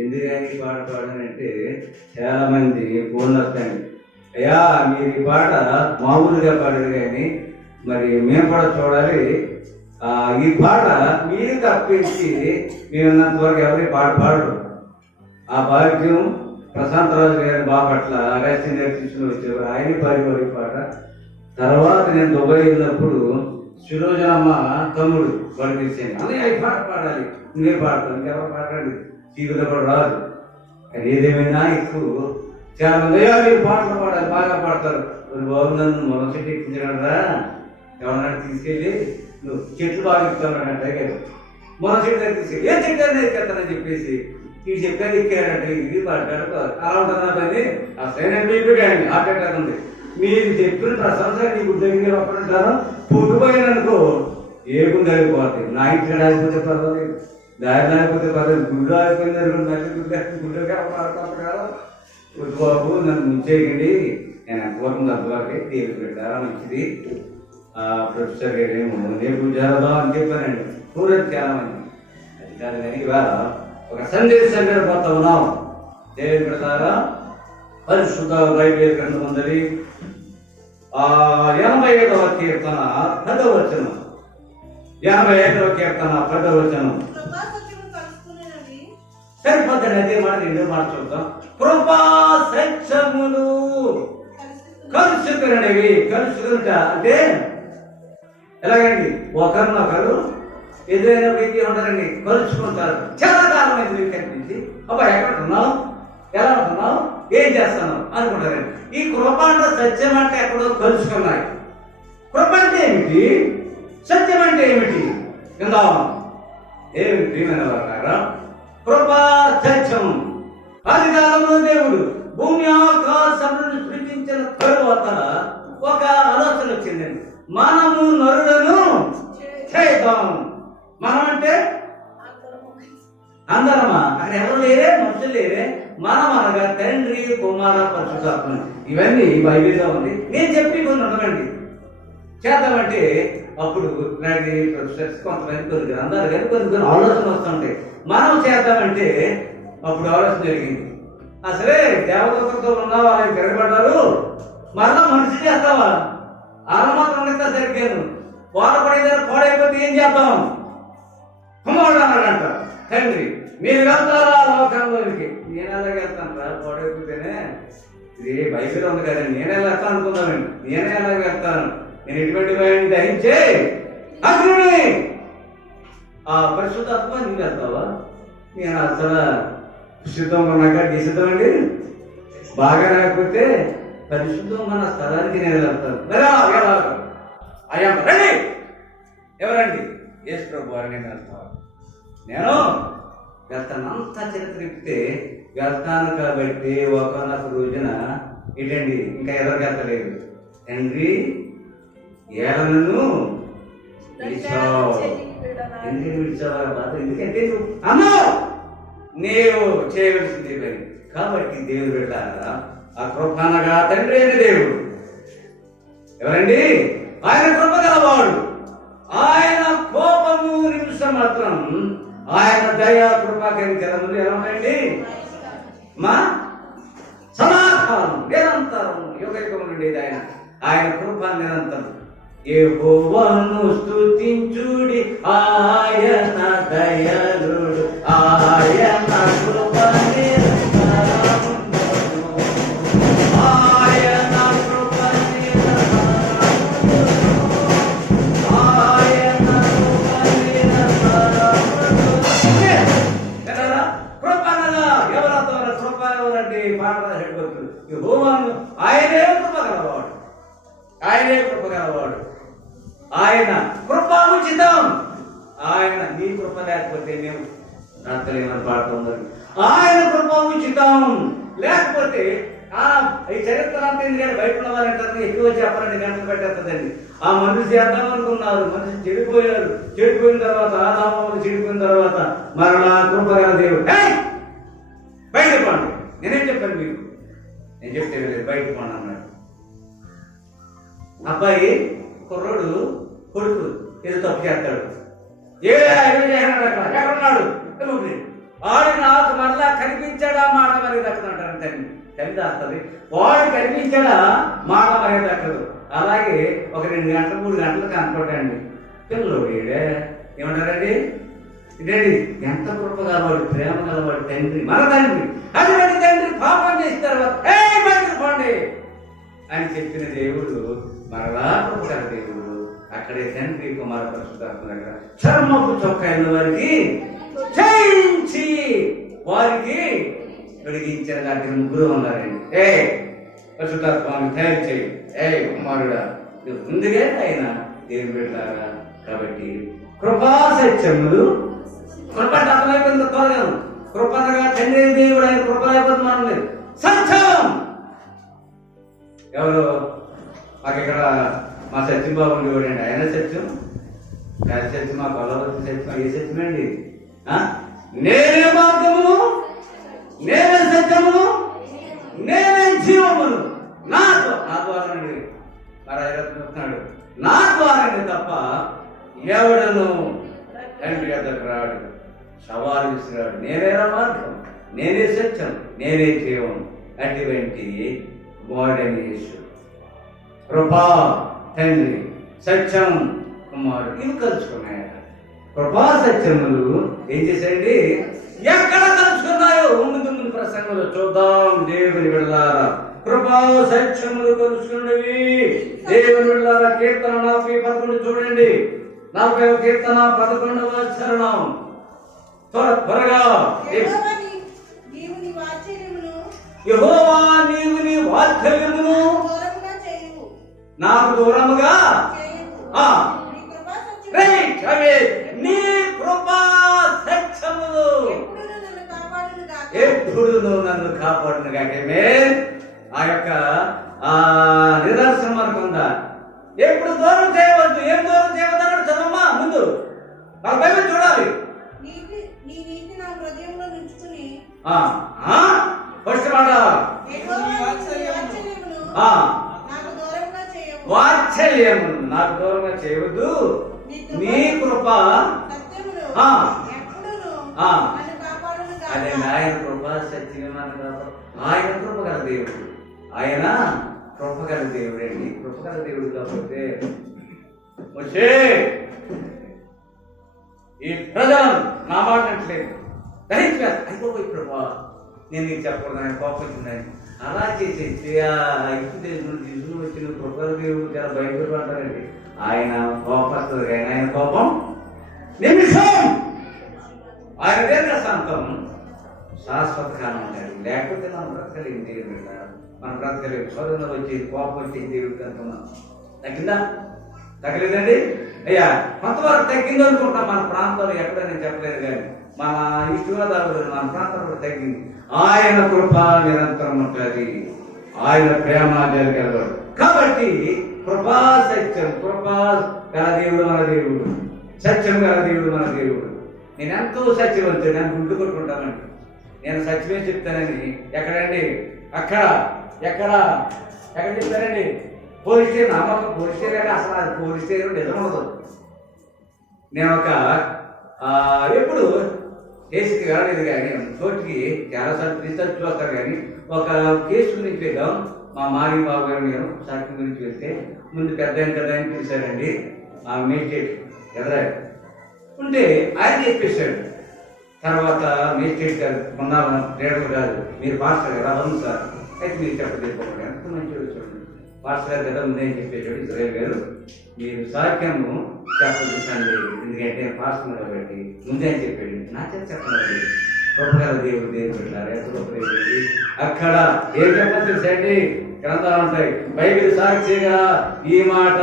ఎందుకని ఈ పాట పాడానంటే చాలామంది ఫోన్లు వస్తాయి, అయ్యా మీరు ఈ పాట మామూలుగా పాడారు కానీ మరి మేము కూడా చూడాలి, ఈ పాట మీరు తప్పించి మేమున్నంత వరకు ఎవరి పాట పాడరు. ఆ భాగ్యం ప్రశాంతరాజు గారి బాపట్ల అగస్త్య నేర్చుకుని వచ్చారు, ఆయన పాడిపోయి పాట. తర్వాత నేను దుబాయ్ వెళ్ళినప్పుడు సురోజనమ్మ తమ్ముడు వాడు తెలిసాను, అదే ఈ పాట పాడాలి, నేను పాడతాను, ఇంకెవరు పాడాలి, టీవీలో కూడా రాదు. కానీ ఏదేమైనా ఎక్కువ చాలా మంది మీరు పాటలు పాడాలి, బాగా పాడతారు. బాబు నన్ను మొదటి ఎక్కించగలరా, ఎవరన్నా తీసుకెళ్ళి నువ్వు చెట్లు బాగా ఎక్కుతానంట, మొన్న చెట్టు దగ్గర తీసుకెళ్ళి ఏ చెట్టు అనేది ఎక్కేస్తానని చెప్పేసి ఇది చెప్పారు, ఎక్కారంటే ఇది మాట్లాడుకో అలా ఉంటుందా పని. అసలు మీకు కానీ హార్ట్ అటాక్ ఉంది, మీరు చెప్పిన ప్రశంస నీ గుడ్డ దగ్గర ఒక్కడుంటాను, పుట్టుపోయాననుకో ఏ గుండె అయిపోతాయి. నా ఇంటికి ఆగిపోతే పర్వాలేదు, దారి ఆగిపోతే పర్వాలేదు, గుడ్డు ఆగిపోయింది మళ్ళీ గుడ్డకి బాబు నన్ను ముంచేయండి, నేను ఎంతవరకు అంతవరకే తీరు పెట్టారా మంచిది. ప్రొఫెసర్ గారేమో నేను జరదా అని చెప్పానండి, కూరది చాలా మంది. అది కాదు కానీ ఇవాళ ఒక సందేశం మీద పోతా ఉన్నాం. దేవుని ప్రకారా పరిశుద్ధ బైబిల్ గ్రంథం ఉందని 85వ కీర్తన 10వ వచనం, 85వ కీర్తన 10వ వచనం సరిపోతాడు. అదే మాట రెండో మాట చూద్దాం. కృపా సత్యములు కలుసుకునేవి. కలుసుకుంట అంటే ఎలాగండి, ఒకరినొకరు ఎదురైనప్పుడు ఏం ఉంటారండి, కలుసుకుంటారు. చాలా కాలం అయితే మీకు కనిపించి అబ్బా ఎక్కడ ఉన్నావు, ఎలా ఉంటున్నావు, ఏం చేస్తున్నావు అనుకుంటారండి. ఈ కృప అంటే సత్యం అంటే ఎక్కడో కలుసుకున్నాయి. కృప అంటే ఏమిటి, సత్యం అంటే ఏమిటి విందాం. ఏమి ప్రియమైన వారా, కృపా సత్యం. ఆది కాలంలో దేవుడు భూమి ఆకాశములను సృష్టించిన తరువాత ఒక ఆలోచన వచ్చిందండి, మనము నరులను చేద్దాం. మనం అంటే అందరమా, అక్కడ ఎవరు లేరే, మనుషులు లేరే. మనం అనగా తండ్రి కుమార పరిశుద్ధాత్మ. ఇవన్నీ బైబిల్లో ఉంది. నేను చెప్పి కొన్ని ఉండవండి చేద్దామంటే అప్పుడు నాకు ప్రొఫెసర్స్ కొంతమంది కొన్ని గ్రంథాలు కానీ కొన్ని ఆలోచన వస్తుంటాయి. మనం చేద్దామంటే అప్పుడు ఆలోచన జరిగింది, అసలే దేవదూతలతో ఉన్న వాళ్ళకి తిరగబడ్డారు, మరలా మనిషి చేస్తావా, అలా మాత్రం ఉండితే సరిగ్గాను, పాడైపోతే ఏం చేద్దాం, కుమారుడు అన్నాడంట తండ్రి, మీరు వెళ్తారా లోకంలోనికి. నేను ఎలా వెళ్తాను రా, పాడైపోతేనే. ఇది బైబిల్ ఉంది కదండి, నేను ఎలా వెళ్తాను అనుకుందామండి, నేనే ఎలా వెళ్తాను, నేను ఎటువంటి వాడిని దహించే అగ్నిని. ఆ పరిశుద్ధాత్మ నీకు వెళ్తావా, నేను అసలు శుద్ధంగా ఉన్నాక నిషిద్ధమండి, బాగా లేకపోతే పరిశుద్ధంగా నా స్థలానికి నేను వెళ్తాను. అయ్యా రండి, ఎవరండి, యేసు ప్రభు వారిని నేను వెళ్తాను, నేను వెళ్తాను. అంతా చరిత్ర ఇప్పితే వెళ్తాను కాబట్టి ఒకనొక రోజున ఏంటండి, ఇంకా ఎవరికి వెళ్తలేదు, తండ్రి ఏలనను విడిచావు. ఎందుకని విడిచావా బాధ, ఎందుకంటే నువ్వు అన్నావు నీవు చేయవలసింది పని. కాబట్టి దేవుడు పెట్టారా, ఆ కృప అనగా తండ్రి అయిన దేవుడు ఎవరండి, ఆయన కృప గలవాడు. ఆయన కోపము నిమిషం మాత్రం, ఆయన దయా కృపాకరికరములు ఎలా ఉంటాయండి, మా సమాధానం నిరంతరం యుగయుగము నుండి ఆయన కృప నిరంతరం. యెహోవాను స్తుతించుడి, ఆయన దయాళుడు, ఆయన కృప నిరంతరము, ఆయన కృప నిరంతరము, ఆయన కృప నిరంతరము. కృప అనగా ఎవరితో కృప ఎవరండి, పాట రాసేటప్పుడు యెహోవాను, ఆయనే కృప గలవాడు, ఆయనే కృప గలవాడు. ఆయన కృప ఉచితం. ఆయన నీ కృప లేకపోతే మేము రాత్రులేమని పాడుతున్నారు. ఆయన కృప ఉచితం లేకపోతే ఈ చరిత్ర అంతా ఎందుకంటే బయట ఉన్న వాళ్ళంటారు, ఎక్కువ చెప్పాలని గంటలు పెట్టేస్తుందండి. ఆ మనిషి చేద్దాం అనుకున్నారు, మనిషి చెడిపోయారు, చెడిపోయిన తర్వాత ఆదాము చెడిపోయిన తర్వాత మరలా కృప గల దేవుడు బయట పండు. నేనేం చెప్పాను మీకు, నేను చెప్తే బయట పండు అన్నాడు. అబ్బాయి కుర్రోడు కొడుకు ఏదో తప్పు చేస్తాడు, ఎక్కడున్నాడు వాడు నాకు మరలా కనిపించాడా మాట మరి దక్కదు అంటారు తల్లి. తల్లి దాస్తుంది. వాడు కనిపించాడా మాట మరి దక్కదు. అలాగే ఒక 2 గంటలు 3 గంటలు కనపడండి పిల్లలు ఏమంటారండి, ఇదేంటి ఎంత కృప గలవాడు, ప్రేమ గలవాడు తండ్రి, మన తండ్రి. అటువంటి తండ్రి పాపం చేసిన తర్వాత బయటకు పోండి అని చెప్పిన దేవుడు మరలా కృప గల దేవుడు. అక్కడే తండ్రి కుమార పరిశుద్ధాత్మ దగ్గర చర్మపు చొక్కాయిన వారికి చేయించి వారికి తొలగించిన దానికి 3 ఉన్నారండి. పరిశుద్ధాత్మని తయారు చేయి, కుమారుడా ముందుగా ఆయన దేవుడు పెట్టారా. కాబట్టి కృపా సత్యములు, కృప అర్థమైపోయింది త్వరగా. కృపనగా తండ్రి దేవుడు, ఆయన కృప లేకపోతే మనం లేదు. సత్యం ఎవరు మాకు ఇక్కడ మా సత్యంబాబు ఉండేవాడు అండి. ఆయన సత్యం కాదు, సత్యం మా కొలవతి సత్యం. ఏ సత్యం అండి? నేనే మార్గము, నేనే సత్యము, నేనే జీవమును, నా ద్వారా మరి చెప్తున్నాడు, నా ద్వారానే తప్ప ఎవడను తండ్రి ఎద్దకు రాడు. సవాలు విసిరాడు. నేనే మార్గం, నేనే సత్యం, నేనే జీవం. అటువంటి వాడని యేసు. కృపా తండ్రి, సత్యం కుమారుడు, ఇవి కలుసుకున్నాయి. కృపా సత్యములు ఏం చేశాయండి? ఎక్కడ కలుసుకున్నాయో ముందు ప్రసంగంలో చూద్దాం. దేవుని వెళ్ళారా కృపా సత్యములు కలుసుకున్నవి. దేవుని వెళ్ళారా కీర్తన 40:11 చూడండి. 40వ కీర్తన 11వ చరణం. త్వరగా యెహోవా నీవు నీ వాత్సల్యమును నాకు దూరముగా నీ కృపా సత్యములు ఎప్పుడు నువ్వు నన్ను కాపాడును కాకే. ఆ యొక్క నిదర్శనం మనకు ఉందా? ఎప్పుడు దూరం చేయవద్దు. ఏం దూరం చేయవద్దు అన్నాడు చదవమ్మా ముందు. మన బైబిల్ చూడాలి. ఫస్ట్ మాట వాత్సల్యము నాకు దూరంగా చేయవద్దు, నీ కృప. అదే ఆయన కృప సత్యం. ఆయన కృపగల దేవుడు, ఆయన కృపగల దేవుడు అండి. కృపగల దేవుడు కాకపోతే వచ్చే ఈ ప్రజలను నా మాట అంటలేదు, దహించారు. అయిపోయి కృప నేను నీకు చెప్పకూడదు, ఆయన కోపం వచ్చిందని అలా చేసేసి తీసుకుని వచ్చిన కృపగల దేవుడు చాలా భయంకరంగా అంటారండి. ఆయన కోపం వస్తుంది కానీ ఆయన కోపం నిమిషం. ఆయన దగ్గర సంతం శాశ్వత కాలం ఉంటాడు. లేకపోతే మనం బ్రతకలేము. దేవుడు మనం బ్రతకలేము. స్వరంలో వచ్చేది కోపం వచ్చేది దేవుడికి అనుకున్నాం. తగ్గిందా? తగ్గలేదండి. అయ్యా కొంతవరకు తగ్గింది అనుకుంటాం. మన ప్రాంతంలో ఎక్కడ నేను చెప్పలేదు కానీ మన ఈస్ట్ గోదావరి మన ప్రాంతంలో తగ్గింది. ఆయన కృప నిరంతరం ఉంటుంది. ఆయన ప్రేమ జరగలడు. కాబట్టి కృపా సత్యం, కృపా గల దేవుడు మన దేవుడు, సత్యం గల దేవుడు మన దేవుడు. నేను ఎంతో సత్యవంతుడు, నేను గుడ్డు కొట్టుకుంటానండి. నేను సత్యమే చెప్తానని ఎక్కడండి? ఎక్కడ చెప్తానండి? Police station. నమ్మకం పోలీస్ స్టేషన్ అసలు అది పోలీస్ స్టేషన్ నిజం ఉండదు. నేను ఎప్పుడు కేసుకి వెళ్ళలేదు కానీ చోటికి చాలాసార్లు తీసుకొచ్చి వస్తారు కానీ ఒక కేసు గురించి వెళ్ళాం. మా మారి బాబు గారు నేను సాక్షి గురించి వెళ్తే ముందు పెద్ద కదా అని పిలిచారండి. ఆ మేజిస్ట్రేట్ ఎదరా ఉంటే ఆయన చెప్పేశాడు. తర్వాత మేజిస్ట్రేట్ గారు కొన్నాళ్ళ లీడర్ కాదు, మీరు పాస్టర్ కదా? అవును సార్. అయితే మీరు చెప్పలేకపోతే ఎంత మంచి చూడండి. పాస్టర్ గారు కదా ఉందని చెప్పేశాడు ఇజ్రాయేల్ గారు. మీరు సాక్ష్యము చెప్పండి, ఎందుకంటే పాస్టర్ కాబట్టి ముందే అని చెప్పాడు. నా చేత చెప్పండి. గొప్పగల దేవుడు పెట్టారు. ఎంత గొప్ప దేవుడు. అక్కడ ఏం చెప్పని తెలుసండి? గ్రంథాలు ఉంటాయి. బైబిల్ సాక్షిగా ఈ మాట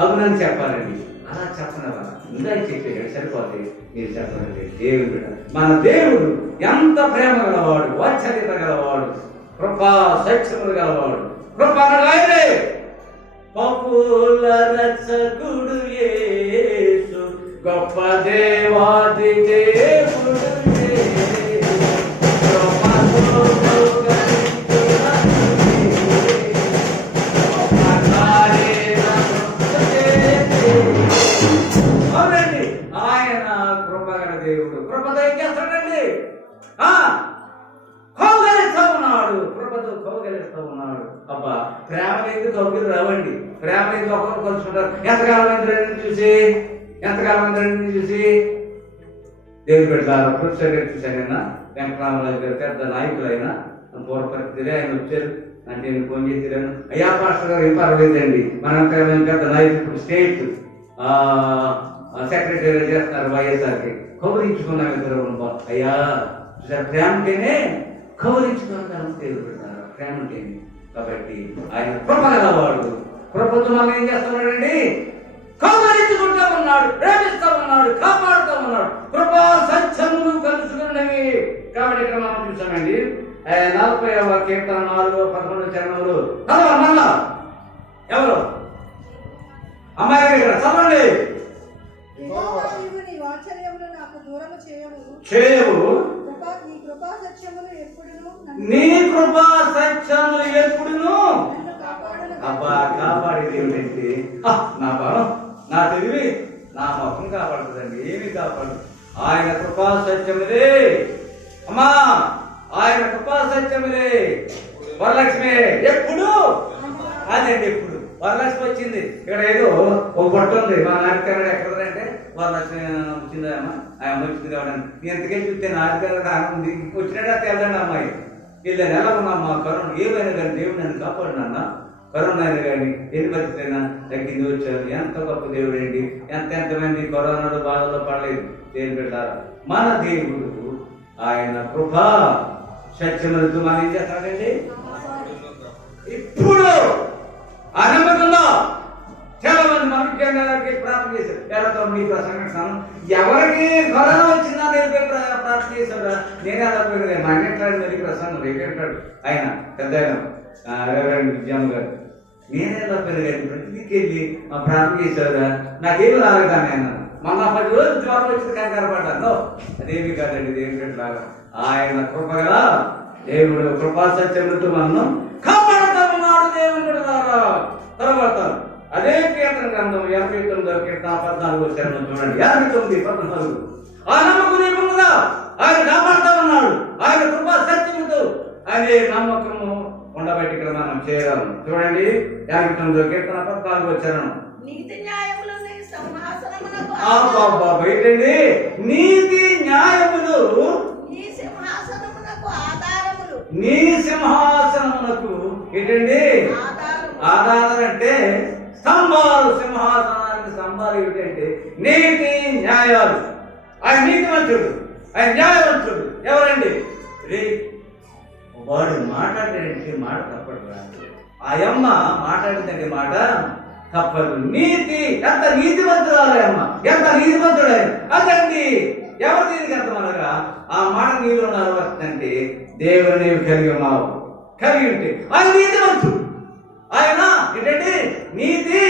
అవునని చెప్పాలండి. అలా చెప్పనవా ముందే చెప్పాడు. సరిపోతే మీరు చెప్పండి. దేవుడు మన దేవుడు ఎంత ప్రేమ గలవాడు, వాత్సల్యత గలవాడు, కృపా సత్యములు గలవాడు. కృప ఆయనే పపుల రక్షకుడు యేసు, గొప్ప దేవాది దేవుడు. అవునండి, ఆయన కృపగల దేవుడు. కృప దయచేస్తాడండి. కౌగలిస్తూ ఉన్నాడు, కృపతో కౌగలిస్తూ ఉన్నాడు. అబ్బా, ప్రేమ లేదు కౌగిలి రావండి. ప్రేమ లేదు ఒకరు కలుసుకుంటారు. ఎంతకాలం చూసి దేవుడు పెట్టారు. ప్రొఫెసర్ గారు చూశారైనా వెంకటరామరాజు గారు పెద్ద నాయకులైనా పూర్వ పరిస్థితులే ఆయన వచ్చారు. అంటే నేను ఫోన్ చేశాను, అయ్యా పాస్టర్ గారు ఏం పర్వాలేదండి, మనం పెద్ద నాయకుడు స్టేట్ సెక్రటరీ చేస్తున్నారు వైఎస్ఆర్కి, కౌరించుకున్నాం ఇద్దరు. అయ్యా చూసారు, ప్రేమకేనే కౌరించుకున్నాను దేవుడు పెడతారు, ప్రేమకేనే. కాబట్టి ఆయన కృప గలవాడు. కృపతో మనం ఏం చేస్తున్నాడండి? కౌరించుకుంటా ఉన్నాడు, ప్రేమిస్తా ఉన్నాడు, కాపాడుతూ ఉన్నాడు. కృపా సత్యములు కలుసుకున్నవి. కాబట్టి ఇక్కడ మనం చూసామండి 40వ కీర్తన 4-11 చరణములు మళ్ళా ఎవరు అమ్మాయి ఇక్కడ చదవండి. చేయవు నీ కృపా సత్యములు ఎప్పుడును. అబ్బా, కాపాడేది ఏమిటంటే నా బలం, నా తెలివి, నా మొహం కాపాడుతుందండి. ఏమి కాపాడు? ఆయన కృపా సత్యములే అమ్మా, ఆయన కృపా సత్యములే. వరలక్ష్మి ఎప్పుడు అదండి, ఎప్పుడు వరలక్ష్మి వచ్చింది. ఇక్కడ ఏదో ఒక పొట్ట ఉంది, మా నాటికన్నాడు ఎక్కడంటే వరలక్ష్మి వచ్చిందమ్మా, ఆ అమ్మ వచ్చింది కాబట్టి ఎంతకెళ్ళి చూస్తే నాటికన్నాడు ఆమె ఉంది. వచ్చినట్టు తెల్లండి అమ్మాయి వీళ్ళని ఎలా ఉన్నామ్మా, కరోనా ఏమైనా కానీ దేవుడు నన్ను కాపాడినన్నా, కరోనా అయినా కానీ ఎన్ని పరిస్థితులైనా తగ్గింది వచ్చారు. ఎంత గొప్ప దేవుడు అండి. ఎంతమంది కరోనాలో బాధలో పడలేదు. దేవుడు పెట్టారు మన దేవుడు. ఆయన కృపా సత్యములతో మనం ఏం చేస్తాడండి? ఇప్పుడు ఆ నమ్మకంలో చాలా మంది మనకి ప్రార్థన చేశారు. ఎవరితో మీ ప్రసంగం ఎవరికి కరోనా వచ్చిందా నేను ప్రార్థన చేశాడు. నేనే అలా పోయిన మా అన్నింటాడు మరి ప్రసంగం రేపెట్టాడు ఆయన పెద్ద విజయమ్మ గారు. నేనే అలా పెరిగాను. ప్రతిదీకి వెళ్ళి మా ప్రార్థన చేశారా, నాకేమి రాలేదా నేను మొన్న 10 రోజులు జ్వరం వచ్చింది, కంగారు పడ్డాను. అదేమి కాదండి, దేవుడు లాగా ఆయన కృపగా దేవుడు కృపా సత్యములతో మనం కాపాడుతూ ఉన్నాడు దేవుడు ద్వారా. తర్వాత అదే కీర్తన గ్రంథం 89వ కీర్తన 14వ చరణం చూడండి. 89:14 ఆ నమ్మకం నీకుందా? ఆయన కాపాడుతూ ఉన్నాడు. ఆయన కృపా సత్యముతో అనే నమ్మకము ఉండబట్టి ఇక్కడ మనం చేరాము. చూడండి 59వ కీర్తన 14వ చరణం. ఏంటండి? నీతి న్యాయములు నీ సింహాసనమునకు ఏంటండి ఆధారం అంటే స్తంభాలు. సింహాసనానికి స్తంభాలు ఏమిటంటే నీతి న్యాయాలు. ఆయన నీతివంతుడు, ఆయన న్యాయవంతుడు. ఎవరండి? వాడు మాట్లాడేంటి మాట తప్పడు. ఆ అమ్మ మాట్లాడిందంటే మాట తప్పదు. నీతి ఎంత నీతివంతురాలే అమ్మ, ఎంత నీతివంతుడే. అదండి ఎవరు దీనికి అర్థమనగా ఆ మాట నీలో నలవస్తుందంటే దేవుడు నీవు కలిగి ఉన్నావు. కలిగి ఉంటే ఆయన నీతివంతుడు. ఆయన ఏంటంటే నీతి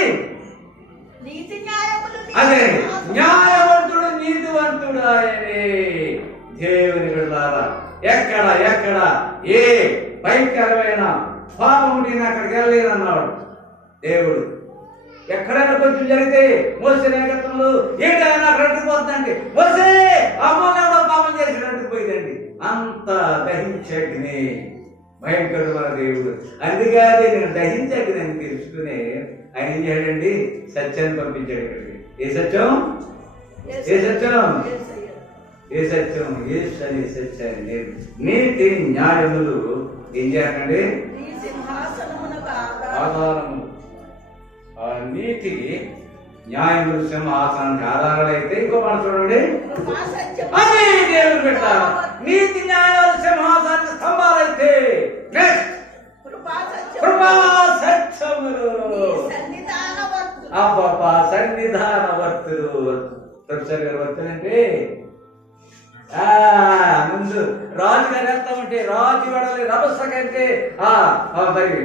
అదే న్యాయవంతుడు, నీతివంతుడు ఆయనే. దేవుని బిడ్డలారా, ఎక్కడ ఏ భయంకరమైన పాపం నేను అక్కడికి వెళ్ళలేదన్నాడు దేవుడు. ఎక్కడైనా కొంచెం జరిగితే మోసే నాయకత్వంలో ఏంటి ఆయన అక్కడ అంటుకుపోతుందండి. మోసే అమ్మోడో పాపం చేసి అంటుకుపోయిందండి. అంత దహించగ్ని భయంకరుడు మన దేవుడు. అందుకని నేను దహించగ్ని అని తెలుసుకునే ఆయన ఏం చేయాలండి? సత్యాన్ని పంపించాడు ఇక్కడికి. ఏ సత్యం? ఏ సత్యం? ఏ సత్యం? యేసు అనే సత్యాన్ని లేదు. నీతి న్యాయములు ఏం చేయాలండి? ఆధారము. ఆ నీతి న్యాయములు సింహాసనానికి ఆధారాలైతే ఇంకో మాట చూడండి. అదే దేవుడు పెట్టారు. నీతి న్యాయాలు సింహాసనానికి స్తంభాలైతే కృపా సత్యములు అబ్బా సన్నిధాన వర్తులు. ప్రొఫెసర్ గారు వర్తులంటే ముందు రాజు గారు వెళ్తామంటే రాజు వెడలి రభసకంటే మరి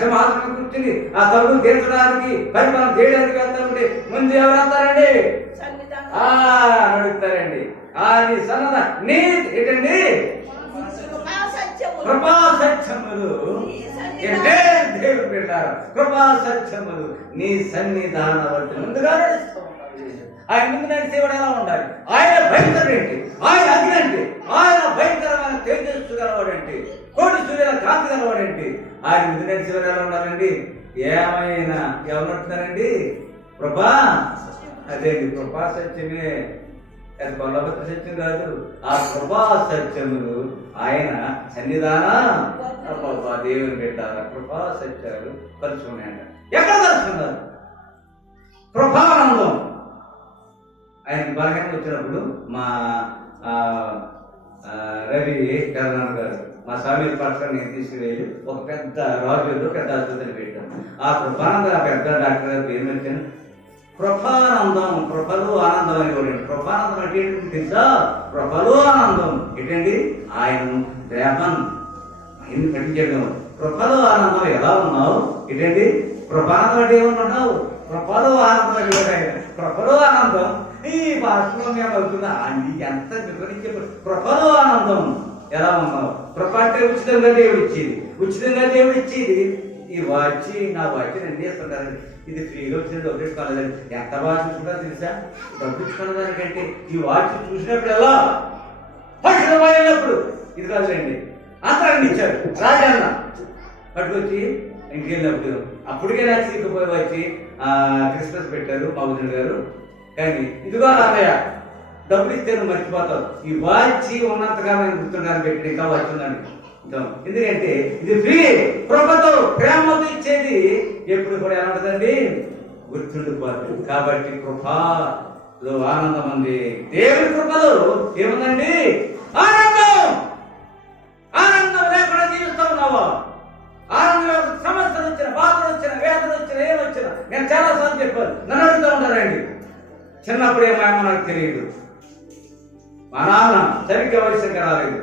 సింహాసనం కూర్చుని ఆ తలుపు తీర్చడానికి పరిపాలన చేయడానికి వెళ్తామంటే ముందు ఎవరు వెళ్తారండి? అడుగుతారండి. అది సన్నద నీతి ఏంటండి? కృపా సత్యములు. ఏంటే దేవుడు పెట్టారు కృపా సత్యములు నీ సన్నిధాన వర్తి ముందుగా ఆయన ముందు నడిచేవాడు ఎలా ఉండాలి? ఆయన భయంకరుడు ఏంటి? ఆయన అగ్ని అంటే ఆయన ఆయన మిథున చివరి ఎలా ఉండాలండి? ఏమైనా ఎవరు ఉంటున్నారండి? కృపా, అదేంటి కృపా సత్యమే, అది కొల్లబద్ద సత్యం కాదు. ఆ కృపా సత్యములు ఆయన సన్నిధాన దేవుని పెట్టారు. కృపా సత్యాలు కలుసుకున్నాయంట. ఎక్కడ కలుసుకున్నారు? కృపానందం. ఆయన బలహీన వచ్చినప్పుడు మా రవి కరణ్ గారు మా స్వామి పక్కన నేను తీసుకువెళ్ళి ఒక పెద్ద రాజులో పెద్ద ఆసుపత్రి పెట్టాను. ఆ కృపానంద పెద్ద డాక్టర్ గారు పేరు పెట్టాను. కృపానందం, కృపలు ఆనందం అని కూడా. కృపానందం అంటే ఏంటి తెలుసా? కృపలు ఆనందం ఏంటండి? ఆయన దేహం ఆయన కట్టించడం. కృపలు ఆనందం ఎలా ఉన్నావు ఏంటండి? కృపానందం అంటే ఏమన్నావు? కృపలు ఆనందం కృపలు ఆనందం. ఈ భాషలో మేము అవుతున్నా ఎంత వివరించి కృపలు ఆనందం ఎలా ఉన్నావు? కృప అంటే ఉచితంగా దేవుడు ఇచ్చేది, ఉచితంగా దేవుడు ఇచ్చేది. ఈ వాచి నా వాచి రండి వేస్తుంటారండి, ఇది ఫ్రీగా వచ్చిన డబ్బు ఇచ్చుకోలేదండి. ఎంత బాగా చూసుకుంటారో తెలుసా? డబ్బు ఇచ్చుకున్న దానికంటే ఈ వాచ్ చూసినప్పుడు ఎలా పట్టినప్పుడు ఇది కాదులేండి అంతరండి ఇచ్చారు. రాజన్న పట్టుకొచ్చి ఇంటికి వెళ్ళినప్పుడు అప్పటికే నాకు సిగ్గిపోయి వచ్చి క్రిస్మస్ పెట్టారు మా వదిన గారు. కానీ ఇదిగో రామయ్య డబ్బులు ఇస్తే నువ్వు మర్చిపోతావు, ఈ వాచి ఉన్నంతగా నేను గుర్తుండాలని పెట్టి ఇంకా వచ్చిందండి. ఎందుకంటే ఇది ఫ్రీ, కృపతో ప్రేమతో ఇచ్చేది ఎప్పుడు కూడా ఎలా ఉంటుందండి? గుర్తుండిపోతుంది. కాబట్టి కృపలో ఆనందం ఉంది. దేవుని కృపలో ఏముందండి? ఆనందం. ఆనందం లేకుండా జీవిస్తా ఉన్నావా? ఆనందం సమస్యలు వచ్చిన, బాధలు వచ్చిన, వేదనలు వచ్చిన, ఏమొచ్చినా నేను చాలా సార్లు చెప్పాను. నన్ను అడుగుతూ ఉంటారండి, చిన్నప్పుడు ఏమో నాకు తెలియదు, మా నాన్న సరిగ్గా వయసుగా రాలేదు,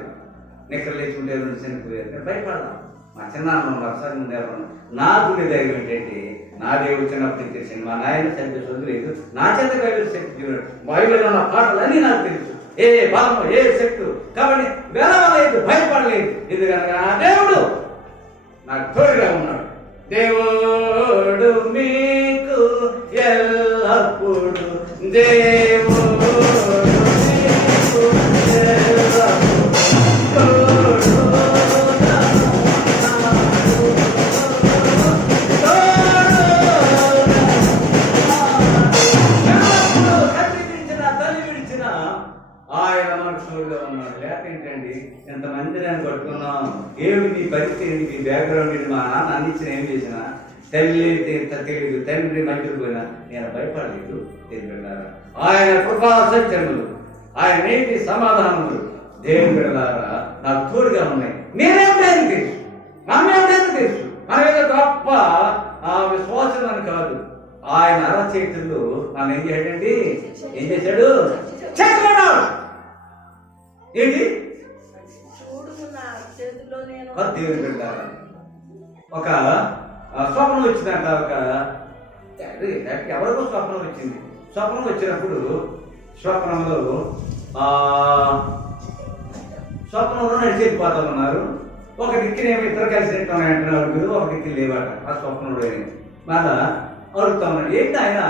నిక్కలు లేచుకుంటే చనిపోయారు, నేను భయపడదాం. మా చిన్నాన్న వర్షాలు ముందు ఎవరు నా గుడి ధైర్యం ఏంటంటే నా దేవుడు చిన్నప్పుడు తెలిసింది. మా నాయన సరిగ్గా చదువులేదు, నా చేత బైబిల్ శక్తి చూడాడు. బైబిల్లో ఉన్న పాటలు అన్నీ నాకు తెలుసు, ఏ బలము ఏ శక్తి. కాబట్టి వెలవలేదు, భయపడలేదు. ఎందుకనగా నా దేవుడు నాకు తోడుగా ఉన్నాడు. దేవుడు మీకు ఎల్లప్పుడు, దేవుడు మీకు ఎల్లప్పుడు ఆయన మనకు తోడుగా ఉన్నాడు. లేకేంటండి ఎంతమంది నేను పట్టుకున్నాం, ఏమి నీ పరిస్థితి ఏంటి, నీ బ్యాక్గ్రౌండ్ ఏంటి, మా నాన్న అందించిన ఏం చేసినా తల్లి తెలియదు, తండ్రి మంచిది పోయినా నేను భయపడలేదు. దేవుడారా ఆయన కృపా సత్యములు, ఆయన నీతి సమాధానములు దేవుని బిడ్డలారా నాకు తోడుగా ఉన్నాయి. నేనేమిటని తెలుసు, మనమేమిటని తెలుసు, మన ఏదో గొప్ప విశ్వాసం అని కాదు. ఆయన అరచేతుల్లో నన్ను ఏం చేశాడండి? ఏం చేశాడు? చేస్తున్నాడు ఏంటి? దేవుని బిడ్డలారా ఒక స్వప్నం వచ్చిందంట. ఒక ఎవరికో స్వప్నం వచ్చింది. స్వప్నం వచ్చినప్పుడు స్వప్నంలో నడిచేపోతా ఉన్నారు. ఒక దిక్కునేమో ఇద్దరు కలిసినట్టు ఉన్నాయంటే అడుగులు, ఒక దిక్కు లేవాట. ఆ స్వప్నంలో మళ్ళా అడుగుతా ఉన్నాడు, ఏంటి ఆయన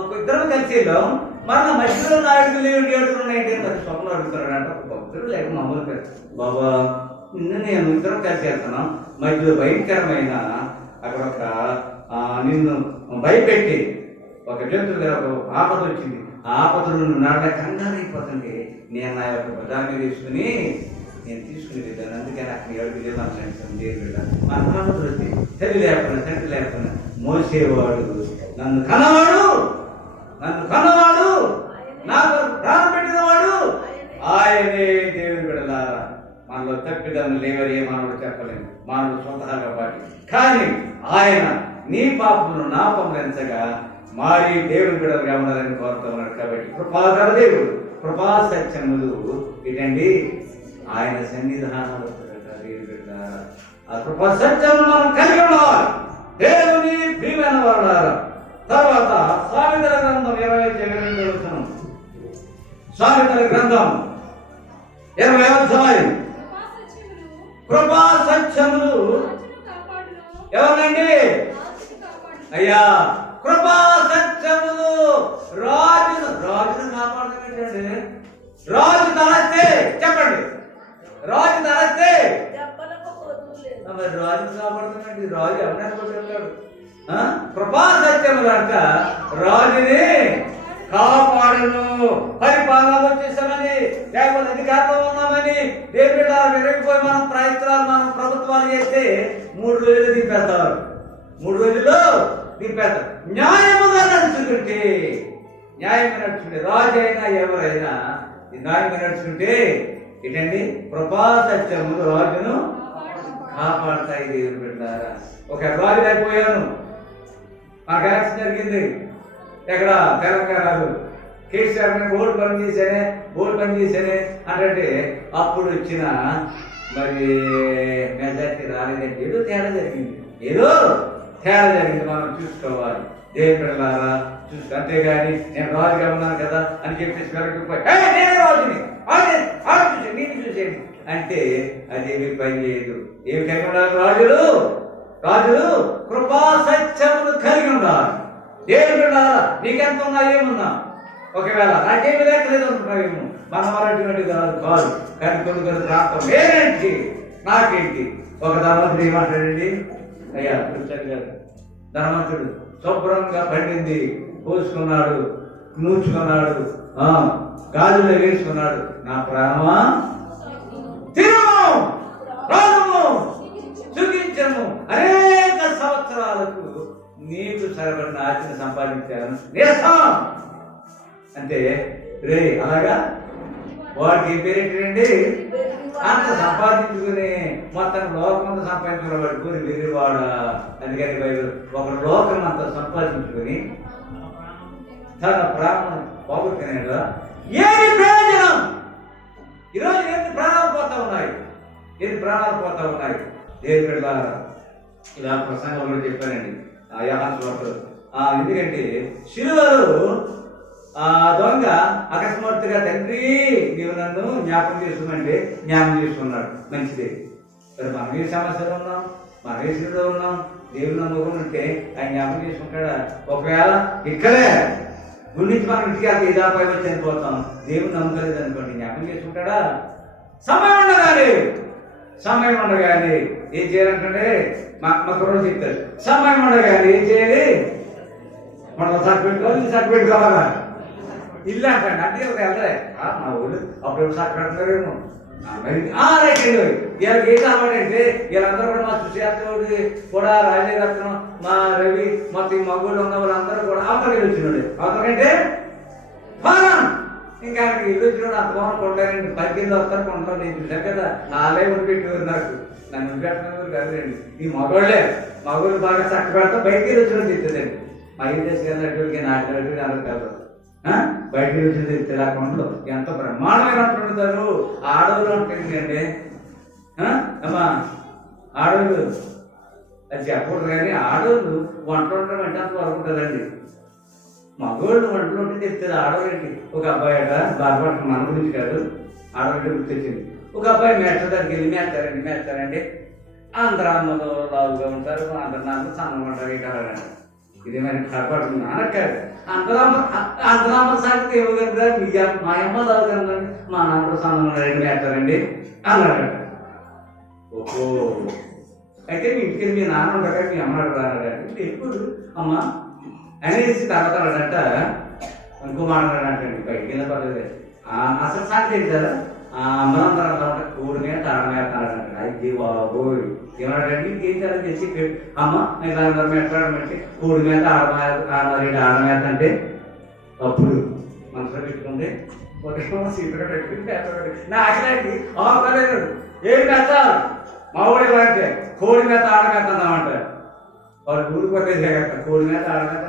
ఒక ఇద్దరు కలిసి వెళ్ళాం, మళ్ళా మధ్యలో నాయుడు లేవుడు ఏడుతున్నాయంటే అది స్వప్నం అడుగుతున్నాడు అంట. ఒక భక్తుడు లేక మామూలు బాబా నిన్న నేను ఇద్దరం కలిసి వెళ్తున్నాం, మధ్యలో భయంకరమైన అక్కడ ఒక నిన్ను భయపెట్టి ఒక జంతువు ఒక ఆపద వచ్చింది. ఆ ఆపదలు నాడ కంగారైపోతుంది. నేను నా యొక్క దాన్ని తీసుకుని నేను తీసుకుని వెళ్ళాను. అందుకని అక్కడ ఎవరికి లేదనుకుంటాను. దేవుడు మన ఆపదలు వచ్చి తల్లి లేకపోయినా తండ్రి లేకపోయినా మోసేవాడు, నన్ను కన్నవాడు నాకు ప్రాణం పెట్టినవాడు ఆయనే. దేవుని బిడ్డలారా మనలో తప్పిదం లేవరే మానవుడు చెప్పలేము, మానవుడు స్వతహాగా పాటి. కానీ ఆయన నీ పాపమును నా పాపములంచగా మారి దేవుని బిడ్డలుగా ఉండాలని కోరుతూ ఉన్నాడు. కాబట్టి కృపాకర దేవుడు, కృపా సత్యములు ఇటండి ఆయన సన్నిధానం. దేవుని బిడ్డ ఆ కృపా సత్యములు మనం కలిగి ఉండాలి. దేవుని ప్రియమైన వారు. తర్వాత సామెతల గ్రంథం 20 చదువుతున్నాం. సామెతల గ్రంథం 20వ అధ్యాయం. కృపా సత్యములు ఎవరండి? అయ్యా కృపా సత్యములు రాజును కాపాడుతుందండి. రాజు తలస్తే చెప్పండి, రాజు తలస్తే మరి రాజుని కాపాడుతున్నాడు. రాజు ఎవరైనా కొట్టుకెళ్తాడు. కృపా సత్యములంట రాజుని కాపాడును. పరిపాలన వచ్చేసామని, లేకపోతే అధికారంలో ఉన్నామని దేవుడు విరగిపోయి మనం ప్రయత్నాలు మనం ప్రభుత్వాలు చేస్తే 3 రోజులు దింపేస్తారు. 3 రోజుల్లో దింపేస్తారు. న్యాయముగా నడుచుకుంటే, న్యాయంగా నడుచుకుంటే రాజు అయినా ఎవరైనా న్యాయంగా నడుచుకుంటే ఏంటండి కృపా సత్యములు రాజును కాపాడతాయి. దేవుడు పెట్టారా. ఒక రాజు అయిపోయాను. మాకు ఎలక్షన్ జరిగింది ఎక్కడ తెలంగాణలో. కేసీఆర్ ఓటు పని చేశానే అంటే అప్పుడు వచ్చిన మరి మెజార్టీ రాలేదంటే ఏదో తేడా జరిగింది. మనం చూసుకోవాలి. దేవుడు పెట్టారా చూసుకో. అంతేగాని నేను రాజుగా ఉన్నాను కదా అని చెప్పేసి వెనక్కిపోయి నేను రాజుని నేను చూసేది అంటే అదేమి పని చేయదు. ఏమి కలిగి ఉండాలి? రాజులు కృపా సత్యములు కలిగి ఉండాలి. దేవుడు నీకెంత ఉన్నా ఏమున్నా, ఒకవేళ నాకేమి లేకలేదు అనుకున్నావేమో, మన వారంటి కాదు కానీ కొన్ని ప్రాంతం నేనేంటి నాకేంటి. ఒక ధర్మంతుడు ఏమంటాడండి, అయ్యా గారు ధర్మంతుడు శుభ్రంగా పండింది పోసుకున్నాడు, నూర్చుకున్నాడు, గాజులో వేసుకున్నాడు. నా ప్రాణ తినము రాము సుఖించము. అనేక సంవత్సరాలకు నీకు సరిపడిన ఆస్తిని సంపాదించాను అంటే రే అలాగా వాడికి పేరేంటండి అంత సంపాదించుకుని మొత్తం లోకం అంతా సంపాదించుకున్న వాడు కూరి వెర్రివాడ. అందుకని బైబిల్ ఒక లోకం అంతా సంపాదించుకుని తన ప్రాణం పోగొట్టుకునేట ఏది ప్రయోజనం? ఈరోజు ఎన్ని ప్రాణాలు పోతా ఉన్నాయి. దేవుని బిడ్డలారా ఇలా ప్రసంగంలో చెప్పానండి ఎందుకంటే శిలువలో దొంగ అకస్మాత్తుగా తండ్రి నీవు నన్ను జ్ఞాపకం చేసుకోమంటే జ్ఞాపకం చేసుకున్నాడు. మంచిదే. మరి మనం ఏ సమస్యలో ఉన్నాం, మనం ఏ స్థితిలో ఉన్నాం, దేవుని నమ్మకం ఉంటే ఆయన జ్ఞాపకం చేసుకుంటాడా? ఒకవేళ ఇక్కడే గురించి మనం ఇంటికి వెళ్తే ఇదాపై వచ్చి చనిపోతాం, దేవుని నమ్మకలేదు అనుకోండి, జ్ఞాపకం చేసుకుంటాడా? సమయం ఉండగానే ఏం చేయాలంటే మా కుర్రోడు చెప్తారు, సమయం ఉండగానే ఏం చేయాలి? మనం సర్టిఫికెట్ కావాలా ఇల్లు అంటండి. అంటే వెళ్తారే మా ఊళ్ళు అప్పుడు సర్టిఫికెట్లేమో రైట్ అండి. వీళ్ళకి ఏం కావాలంటే వీళ్ళందరూ కూడా మా సుశాంతుడు కూడా రాజరత్నం మా రవి మొత్తం మగోళ్ళు ఉన్న వాళ్ళందరూ కూడా అవతలకి వచ్చినాడు. అవతలకంటే ఇంకా ఇల్లు వచ్చినాడు అంతమానం కొనలేనండి. 10 వస్తారు కొంటాను. నేను చూసాను కదా నాలే ఉండిపెట్టేవారు నాకు. నన్ను ఉండిపెట్టడం కాదండి. ఈ మగోళ్ళు బాగా చక్క పెడతా బయటికి వచ్చినట్టు తెచ్చదండి. మా ఏం చేసుకున్నట్టుగా నాటినట్టు అందరు కాదు. బయటికి వచ్చిన తెచ్చే కొండలు ఎంత బ్రహ్మాండమైన వండుతారు. ఆడవాళ్ళు ఉంటుంది అండి అమ్మా. ఆడవాళ్ళు అది చెప్పకూడదు కానీ ఆడవాళ్ళు వంట ఉండడం అంటే అంత వరకు ఉంటుందండి. మగవాళ్ళు వంటలు ఉంటే తెస్తుంది. ఆడవాళ్ళండి ఒక అబ్బాయి అట బాధపడుతుంది. మన గురించి కాదు, ఆడవాళ్ళ గురించి తెచ్చింది. ఒక అబ్బాయి మేస్టర్ దగ్గరికి వెళ్ళి మేస్తారండి. అందరూ అమ్మలో లావుగా ఉంటారు, అందరు నాన్న సన్నం ఉంటారు. ఏంటారండి ఇది మరి కాపాడుతుంది అనక్కారు. అంతరామ సాగితే ఇవ్వగలరా? మా అమ్మ లావు కదండి, మా నాన్న సన్నం ఉన్నారండి మేస్తారండి అన్నాడట. ఓహో అయితే మీ ఇంటికి మీ నాన్న ఉంటారా మీ అమ్మ అన్నాడంటే ఎప్పుడు అమ్మ అనేసి తర్వాత అన్నాడంట. ఇంకో మాట్లాడాడంటండి బయటికి వెళ్ళిన పర్లేదు. అసలు సాధ్యం ఏంటి కదా అమ్మలందరూ కూడి మీద తాడమేస్తాడంట. అయితే బాబోయ్ ఏమన్నాడండి ఏం చేయాలని చేసి అమ్మ నేను అందరూ మెట్లాడమంటే కూడి మీద ఆడమేత అంటే అప్పుడు మనసులో పెట్టుకుంది సీట్లో పెట్టుకుని నాకులాంటి అవకాలేదు. ఏం పెడతారు మా ఊళ్ళో అంటే కోడి మీద ఆడమేస్తున్నామంటారు. వాళ్ళు ఊరిపోతే జాగ్రత్త. కోడి మీద ఆడమేత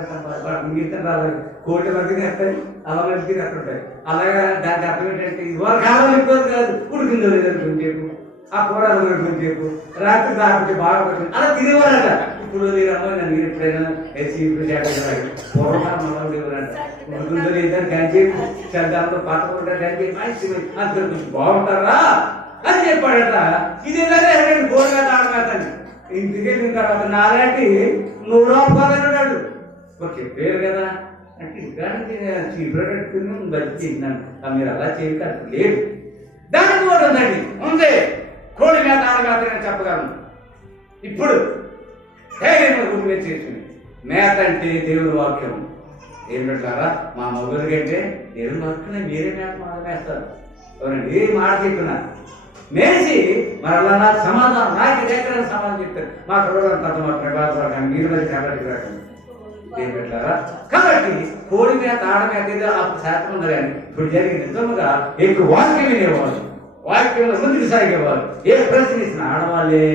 రాలేదు. కోడి మందికి వస్తాయి, అలా మందికి వస్తుంటాయి. అలాగే దానికి అర్థం ఏంటంటే ఇవాళ కాలం ఎక్కువ కాదు, ఉడికిందో లేదని కొంచెంసేపు ఆ కూర కొంచెంసేపు రాత్రి దానికి బాగా పడుతుంది అలా తినేవారట. ఇప్పుడు నన్ను ఎప్పుడైనా ఇప్పుడు పూర్వకాలం అలా ఉండేవారంట. ఉడుకుందో లేదని కంచేపు చందాంలో పాత కంచేపు మంచి అందరు కొంచెం బాగుంటారా అని చెప్పాడట. ఇది కోడి మీద ఆడమేతండి. ఇంటికి వెళ్ళిన తర్వాత నాలాంటి 100 రూపాయలు చెప్పారు కదా అంటే ఇంకా చీపులో పెట్టుకుని బతి తిన్నాను. మీరు అలా చేయగలరు లేదు. దానికి కూడా ఉందండి ఉంది. కోడి మీద ఆడగాదని చెప్పగలను. ఇప్పుడు ధైర్యంగా గుర్తు చేసుకుని మేత అంటే దేవుని వాక్యం. ఏం పెట్టారా మా మొదలు కంటే దేవుని వాక్యం మీరే మేత మేస్తారు. ఎవరండి ఏ మాట చెప్పినా మేసి మరి అలా నాకు సమాధానం నాకు దగ్గర సమాధానం చెప్తారు. మా కరోనా మా ప్రభావం మీరు మరి కాబట్టి రాకండి ఏం పెట్టారా. కాబట్టి కోడి మేత ఆడ మేత ఏదో అప్పుడు శాతం ఉంది కానీ ఇప్పుడు జరిగిన నిజముగా ఎక్కువ వాక్యం వినేవాళ్ళు, వాక్యంలో ముందుకు సాగేవాళ్ళు. ఏ ప్రశ్న ఇచ్చిన ఆడవాళ్ళే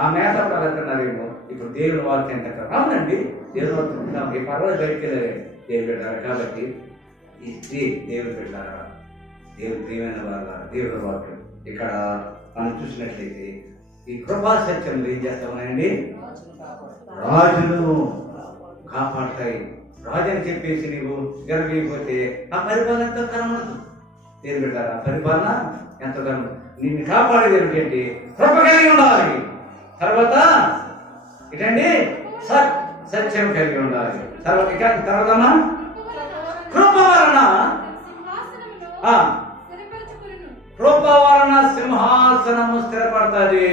ఆ మేత అంటున్నారేమో. ఇప్పుడు దేవుని వాక్యం అంటారు. అవునండి దేవుని వాక్యం పర్వాలేదు బయటికి వెళ్ళారు దేవుడు పెట్టారు. కాబట్టి ఇది దేవుడు పెట్టారా దేవుడు ప్రియమైన వాళ్ళ దేవుడి వాక్యం. ఇక్కడ మనం చూసినట్లయితే ఈ కృపా సత్యంలో ఏం చేస్తామనండి, రాజును కాపాడతాయి. రాజు అని చెప్పేసి నీవు గర్వపోతే ఆ పరిపాలన ఎంతో కనబడదు. ఏం పెట్టారు ఆ పరిపాలన ఎంతో కనబడదు. నిన్ను కాపాడేది ఏమిటంటే కృప కలిగి ఉండాలి. తర్వాత ఇటండి సత్యం కలిగి ఉండాలి. తర్వాత ఇక తర్వాత కృప వలన కృప వలన సింహాసనము స్థిరపడుతుంది.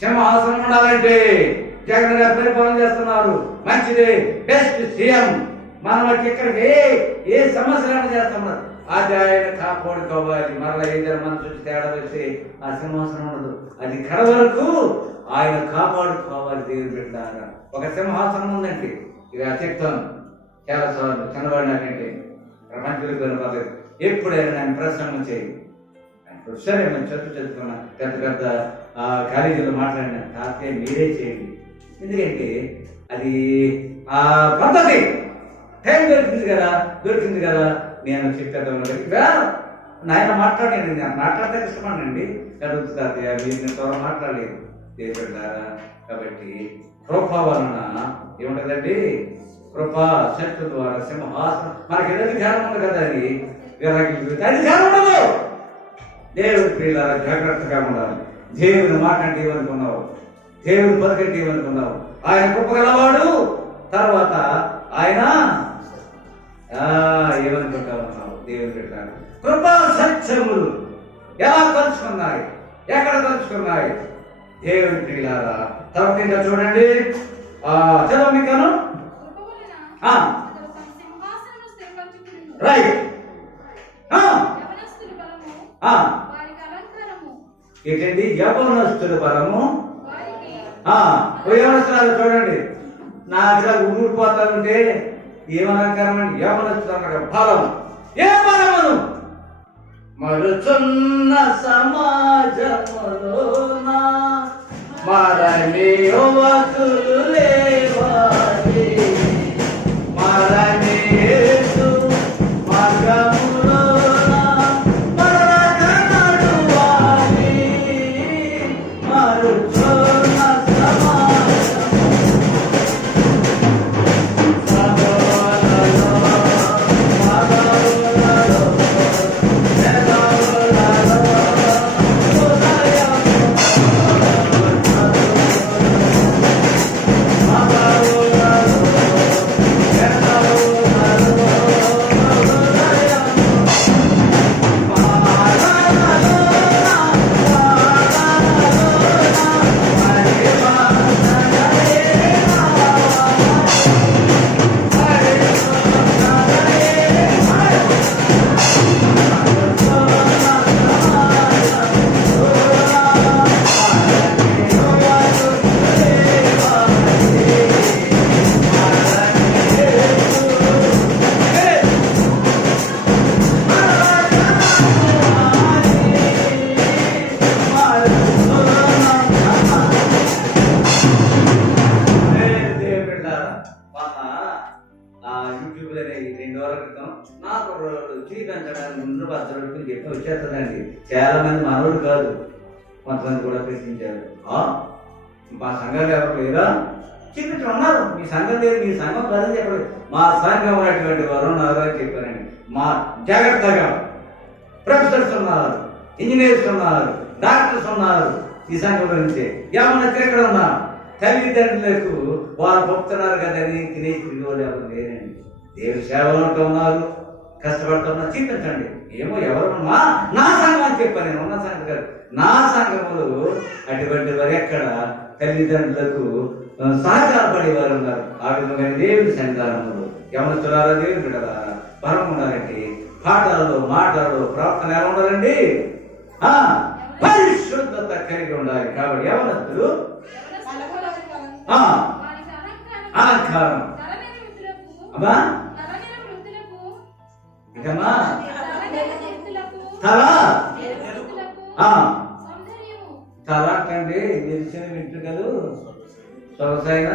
సింహాసనం ఉండాలంటే జగన్ గారు పరిపాలన చేస్తున్నారు, మంచిది, బెస్ట్ సీఎం. మనం ఇక్కడికి ఏ సమస్యలను చేస్తున్నారు అది ఆయన కాపాడుకోవాలి. మరలా ఏదైనా మన చూసి తేడా వేస్తే ఆ సింహాసనం ఉండదు. అది కడ వరకు ఆయన కాపాడుకోవాలి. దేవుని బిడ్డలారా ఒక సింహాసనం ఉందండి. ఇది చెప్తాను చాలా సార్లు చిన్నవాడు నాకంటే ప్రపంచంలో పర్లేదు. ఎప్పుడైనా నేను ప్రసంగం చేయి సరే మేము చదువుకున్నా పెద్ద పెద్ద కాలేజీలో మాట్లాడినా తాతే మీరే చేయండి. ఎందుకంటే అది ఆ పద్ధతి టైం దొరికింది కదా నేను చెప్పేద్దాం. నాయన మాట్లాడాను, నేను మాట్లాడితే ఇష్టపడండి చదువుతు తాతయ్య మీరు త్వరగా మాట్లాడలేదు దేవుడారా. కాబట్టి కృప వలన ఏముంటదండి, కృపా శక్తి ద్వారా సింహాసనం మనకి ఏదో ధ్యానం ఉంది కదా, అది ధ్యానం ఉండదు. దేవుడి ప్రియులారా జాగ్రత్తగా ఉండాలి. దేవుని మాట అంటే ఏమనుకున్నావు, దేవుని పలికంటే ఏమనుకున్నావు. ఆయన కృప గలవాడు. తర్వాత ఆయన ఏమనుకుంటా ఉన్నావు దేవుని పెట్టారు. కృపా సత్యములు ఎలా కలుసుకున్నాయి, ఎక్కడ కలుసుకున్నాయి దేవుని ప్రియులారా. తర్వాత ఇంకా చూడండి చదవ మీకను రైట్. ఏంటండి యవనస్తుల బలము. యవనస్తులు చూడండి నా ఇలా ఊడిపోతానంటే ఏమలంకారం అండి. యవనస్తుల బలం. ఏ బలమును మరుచున్న సమాజములోన మరణి యువకులు లేవాలి. మరణి యేసు మార్గములోన మరణ నడువాలి. మరుచున్న వచ్చేస్తుందండి. చాలా మంది మనోడు కాదు, కొంతమంది కూడా ప్రశ్నించారు. మా సంఘాలు ఎవరు లేరా చెప్పి ఉన్నారు. మీ సంఘం లేదు, మీ సంఘం కాదని చెప్పలేదు. మా సంఘం ఉన్నటువంటి వారు ఉన్నారు అని చెప్పారండి. మా జాగ్రత్తగా ప్రొఫెసర్స్ ఉన్నారు, ఇంజనీర్స్ ఉన్నారు, డాక్టర్స్ ఉన్నారు. ఈ సంఘంలో నుంచే ఏమన్నా ఎక్కడ ఉన్నా తల్లిదండ్రులకు వారు పంపుతున్నారు కదని తినే తిరిగి వాళ్ళు ఎవరు లేరండి. దేవుడి సేవలో ఉన్నారు. కష్టపడుతున్నా చూపించండి. ఏమో ఎవరమ్మా నా సంఘం అని చెప్పాను, నేను ఉన్న సంఘం కాదు, నా సంఘములు అటువంటి వారు ఎక్కడ తల్లిదండ్రులకు సహకారపడేవారు ఉన్నారు. ఆ విధంగా దేవుడి సన్నిధానములు యవనస్తులారా, దేవుని బిడ్డలారా, పరం ఉండాలండి. పాటలలో మాటలలో ప్రవర్తన ఎలా ఉండాలండి? పరిశుద్ధత కలిగి ఉండాలి. కాబట్టి యవనస్తులు అలంకారం అమ్మా ఇదమ్మా తల అండి తెలిసిన వింటుకలు సొగసైన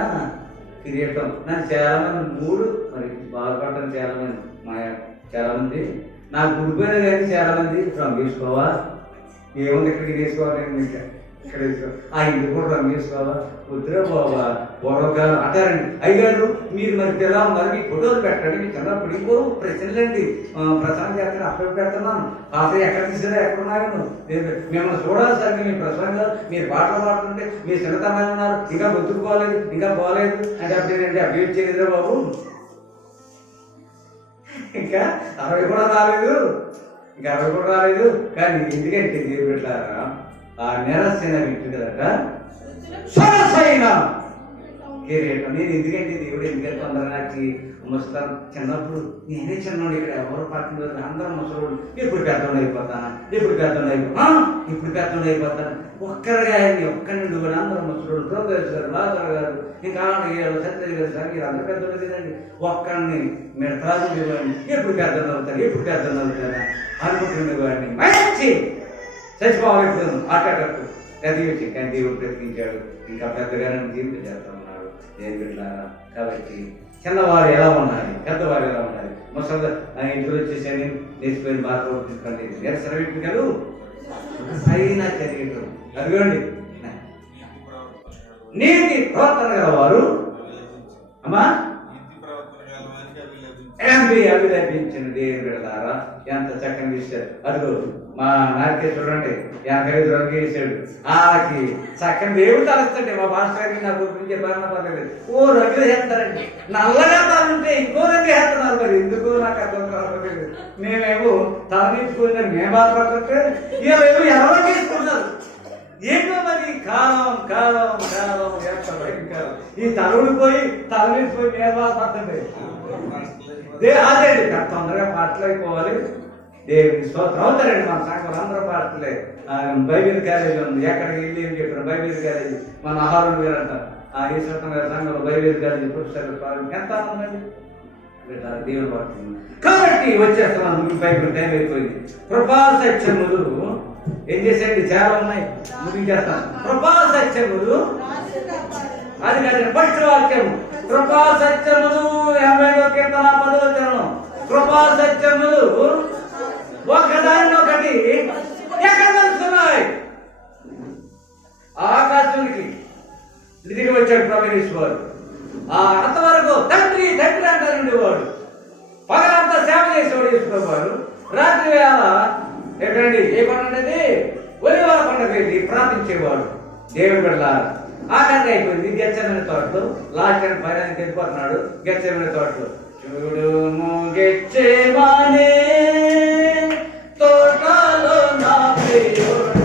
కిరీటం. నన్ను చాలా మంది మూడు మరి బాధపడటం చాలా మంది చాలా మంది నాకు గుడిపోయిన కానీ చాలా మంది రంగు తీసుకోవా, ఏముంది ఇక్కడికి తీసుకోవాలి, ఇక్కడ ఆ ఇంటి కూడా రంగు తీసుకోవా, వద్దురా బాబా పూర్వకాలం అంటారండి. అయ్యారు మీరు మరి ఎలా ఉన్నారు, మీ ఫోటోలు పెట్టండి, మీ చిన్నప్పుడు ఇంకో ప్రశ్నలండి ప్రసంగం చేస్తాను అప్పుడు పెడుతున్నాను. పాత ఎక్కడ తీసారో ఎక్కడున్నాను మిమ్మల్ని చూడాలి సార్. మీ ప్రసంగాలు మీరు పాటలు పాడుతుంటే మీ చిన్నతనాలు ఉన్నారు, ఇంకా బతుకుకోలేదు, ఇంకా పోలేదు అంటే అప్పుడేనండి అప్డేట్ చేయలేదురా బాబు, ఇంకా 60 కూడా రాలేదు, ఇంకా 60 కూడా రాలేదు. కానీ ఎందుకంటే దేవుడు పెట్టారా ఆ నిరసన వింటు కదట సరసైన కిరీటం. నేను ఎందుకంటే దేవుడు ఎందుకంటే అందరూ నాకు ముస్తాను. చిన్నప్పుడు నేనే చిన్నోడు, ఇక్కడ ఎవరు పట్టిన అందరూ ముసలోడు. ఇప్పుడు పెద్దోడు అయిపోతాను, ఇప్పుడు పెద్దోడు అయిపోతాను, ఇప్పుడు పెద్దోడు అయిపోతాను. ఒక్కరిగా ఒక్కరిని కూడా అందరూ ముసలోడు. ప్రోగ్రెస్ గారు, లాదర్ గారు, ఇంకా సత్య గారు సార్, మీరు అందరూ పెద్దోడు లేదండి. ఒక్కరిని మిడతాలు ఇవ్వండి, ఎప్పుడు పెద్దలు అవుతారు, ఎప్పుడు పెద్దలు అవుతారా అనుకుంటున్న వాడిని మంచి చచ్చిపోవాలి. ఇప్పుడు ఆటకు చదివించి కానీ దేవుడు బ్రతికించాడు, ఇంకా పెద్దగానే జీవితం చేస్తా ఉన్నాడు. దేవుడు ఇట్లారా. కాబట్టి చిన్నవారు ఎలా ఉండాలి, పెద్దవారు ఎలా ఉండాలి. ముసలి ఇంట్లో వచ్చేసాను నేర్చుకుని బాగా తీసుకోండి. నిరసన వ్యక్తికలు అయినా చదివేటం అదిగోండి. నీతి ప్రవర్తన గలవారు అమ్మా అవి లభించిన దేవుడు పెడతారా. ఎంత చక్కని విషయం. అదిగో మా నాకే చూడండి 55 రంగు వేసాడు. ఆకి చక్కని దేవుడు తలుస్తాండి. మా మాస్టర్ నా గురించి చెప్పారన్న పర్లేదు, ఓ రంగులు వేస్తారండి. నల్లగా తలుంటే ఇంకో రంగు వేస్తున్నారు. మరి ఎందుకు నాకు అర్థం కావట్లేదు. మేమేమో తలనించుకుని మేము బాధపడుతుంటే వీళ్ళేమో ఎవరో తీసుకున్నారు. ఏంటో మరి కాలం కాలం కాలం ఎంత భయంకరం. ఈ తలుడిపోయి తలనించిపోయి మేము బాధపడుతుంటే అదే తొందరగా పాటలు అయిపోవాలి. దేవుని స్తోత్రం అవుతారండి. మన సంఘం అందరూ పాటలే. బైబిల్ కాలేజీ ఉంది, ఎక్కడికి వెళ్ళి ఏం చెప్పారు బైబిల్ కాలేజీ. మన ఆహారం గారు అంటారు ఆ ఈశ్వరం గారి సంఘంలో బైబిల్ కాలేజీ పురుషులు ఎంత ఉందండి. దేవుని పడుతుంది. కాబట్టి వచ్చేస్తున్నాను, బైబిల్ టైం అయిపోయింది. కృపా సత్యములు ఏం చేసేయండి చాలా ఉన్నాయి, ముగించేస్తాను. కృపా సత్యములు అది కాదు ఫస్ట్ వాక్యం. కృపా సత్యములు 80వ కీర్తన 10వ చరణం. కృపా సత్యములు ఒకదానినొకటి ఎక్కడ కలుస్తున్నాయి? ఆకాశానికి దిగి వచ్చాడు ప్రవేశించేవాడు. అంతవరకు తండ్రి తండ్రి అంటారండి వాడు. పగలంతా సేవ చేసేవాడు యేసుప్రభువారు. రాత్రి వేళ ఎక్కడండి ఏ పండుగది ఒలివల పండుగ ప్రార్థించేవాడు. దేవుడు వెళ్ళారు. ఆఖరి అయిపోయింది గెచ్చమైన తోటలో. లాస్ట్ టైం పైన వెళ్ళిపోతున్నాడు గెచ్చమైన తోటలో. చూడుము గెచ్చేమానే తోటలో నా ప్రియుడు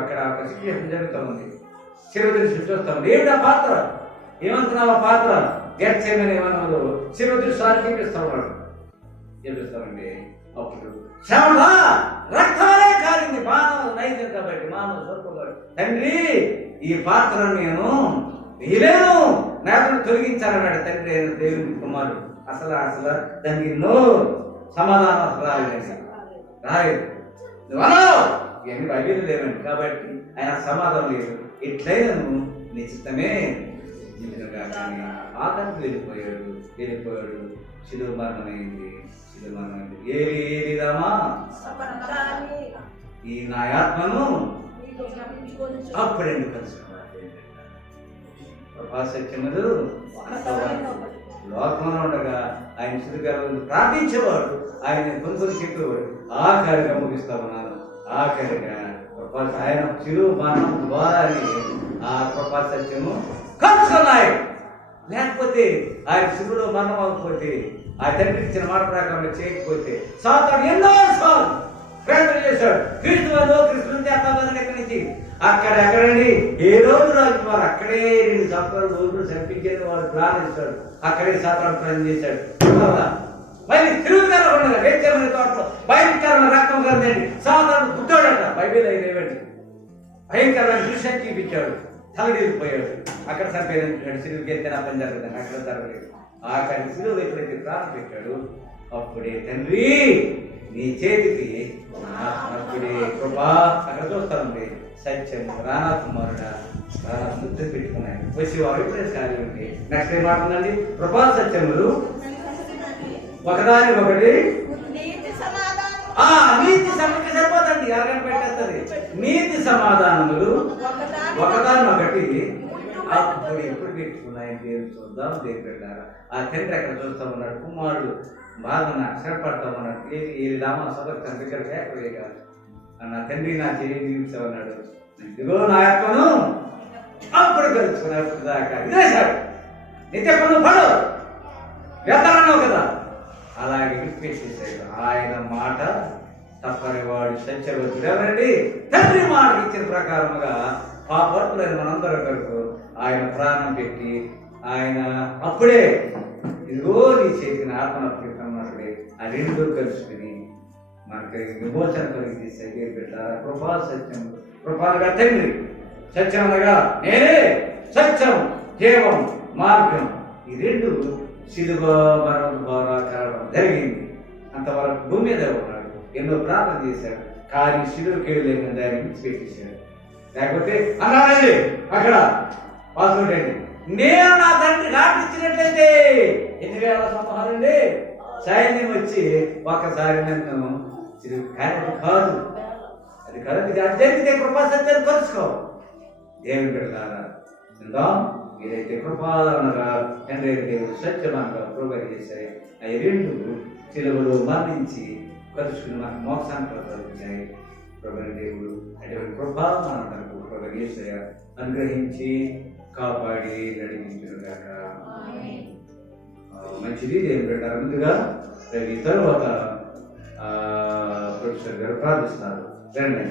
అక్కడ ఒక సిచ్యువేషన్ జరుగుతూ ఉంది. శివదుని చూస్తాం. ఏమిటా పాత్ర ఏమంటున్నావా పాత్ర గెచ్చమని ఏమన్నాడు. శివదుని సారి చూపిస్తాడు. చూపిస్తామండి. అప్పుడు శ్రమ రక్తాలే కాలింది. మానవ నైజం కాబట్టి మానవ స్వరూపం. తండ్రి ఈ పాత్రను నేను వేయలేను, నాతో తొలగించాలన్నాడు తండ్రి దేవుని కుమారుడు. అసలు దానికి ఎన్నో సమాధానం రాలేదు. రాలేదు. నువ్వు అన్నావు ఇవన్నీ బైబిల్ లేవండి. కాబట్టి ఆయన సమాధానం లేదు. ఎట్లయినా నువ్వు నీ చిత్తమే కానీ ఆకాశం వెళ్ళిపోయాడు. శిలువ మరణమైంది. ఏలిదామా ఈ నా ఆత్మను అప్పుడెందుకు కలుసుకున్నాడు. సత్యములు లోకంలో ఉండగా ఆయన శిలుగా ప్రార్థించేవాడు. ఆయన కొన్ని చెప్పేవాడు. ఆఖరిగా ముగిస్తా ఉన్నాను. ఆఖరిగా ఆయన శిలువ మరణం ద్వారానే ఆ కృపా సత్యము కలుసుకున్నాయి. లేకపోతే ఆయన శిలువలో మరణం అవ్వకపోతే ఆ తండ్రికి ఇచ్చిన మాట ప్రకారం చేయకపోతే సాతాను ఎన్నోసార్లు ప్రయత్నం చేశాడు. క్రీస్తు ఎక్కడి నుంచి ఎక్కడండి ఏ రోజు రాజువారు అక్కడే 2 సంవత్సరాల రోజులు చంపించేది వాడు ప్రారంభిస్తాడు. అక్కడే సాతాను ప్రయత్నం చేశాడు. మరి తిరుగుదల ఉండగా వేచమైన తోటలో భయంకరమైన రక్తం కదండి. సాతాను పుట్టాడట. బైబిల్ అయినవండి భయంకరమైన దృశ్యం చూపించాడు. తలడిల్లిపోయాడు. అక్కడ చంపేయాలి. సిలువుకి ఎత్తే నా పని జరుగుతుంది. అక్కడ జరగలేదు. ఆఖరి సిలువ ఎప్పుడైతే ప్రాణం పెట్టాడు అప్పుడే తండ్రి నీ చేతికి అప్పుడే కృపా అక్కడ చూస్తానండి. సత్యం రానా కుమారుడా రానా ముద్దు పెట్టుకున్నాడు. వచ్చేవారు ఎప్పుడే ఖాళీ ఉంటే నెక్స్ట్ ఏం మాట్లాడండి. కృపా సత్యములు ఒకదానికొకటి నీతి సమకి సరిపోతండి. ఎవరైనా పెట్టేస్తుంది. నీతి సమాధానములు ఒకదానొకటి అప్పుడు ఎప్పుడు పెట్టుకున్నాయని దేవుడు చూద్దాం. దేవుడు పెట్టారా ఆ తండ్రి అక్కడ చూస్తా ఉన్నాడు. కుమారుడు బాగా అక్షరపడతా ఉన్నాడు. ఏది రామ సభకు తండ్రి కాదు నా తండ్రి నా చేయి జీవిస్తామన్నాడు. ఇదిగో నా ఆత్మను అప్పుడు కలుసుకున్నాడు. దాకా విదేశాడు. నిత్య పనులు పడు వెళ్తానన్నావు కదా అలాగే విడిచిపెట్టేశాడు. ఆయన మాట తప్పనివాడు సత్యవతుడు. ఎవరండి? తండ్రి మాట ఇచ్చిన ప్రకారముగా పాపత్తులైన మనందరి కొరకు ఆయన ప్రాణం పెట్టి ఆయన అప్పుడే ఇదిగో నీ చేతిని ఆత్మను అప్పగిస్తున్నప్పుడే ఆ 2 కలుసుకుని మనకి విమోచన కలిగి తీసే పెట్టారా. కృపా సత్యం. కృపాలుగా తండ్రి, సత్యం అనగా నేనే సత్యం జీవం మార్గం. ఈ 2 శిలువ మరణం ద్వారా కారణం జరిగింది. అంతవరకు భూమి మీద ఉన్నాడు. ఎన్నో ప్రార్థన చేశాడు. కానీ శిలువకి వెళ్ళలేని దాన్ని విడిచిపెట్టేశాడు. లేకపోతే అన్నాడండి అక్కడ పాస్వర్డ్ అండి. నేను నా తండ్రి నాటిచ్చినట్లయితే 8,000 సంవత్సరాలండి సైన్యం వచ్చి ఒక్కసారి నన్ను కాదు అది కరెక్ట్ జరిగితే కృపా సత్యాన్ని కలుసుకో. దేవుని పెట్టారా ఏదైతే కృపాలనగా తండ్రి దేవుడు సత్యమంగా ప్రోగ్రాం చేశాయి. అవి 2 సిలువలో మరణించి కలుసుకుని మనకు మోక్షాన్ని ప్రసాదించాయి. ప్రోగ్రాం దేవుడు అటువంటి కృపాలను ప్రోగ్రాం చేశాయి. అనుగ్రహించి కాపాడి నడిపించుగాక. మంచిది. దేవుని పెట్టారు. ముందుగా ఈ తరువాత ప్రొఫెసర్ గారు ప్రార్థిస్తారు. రండి.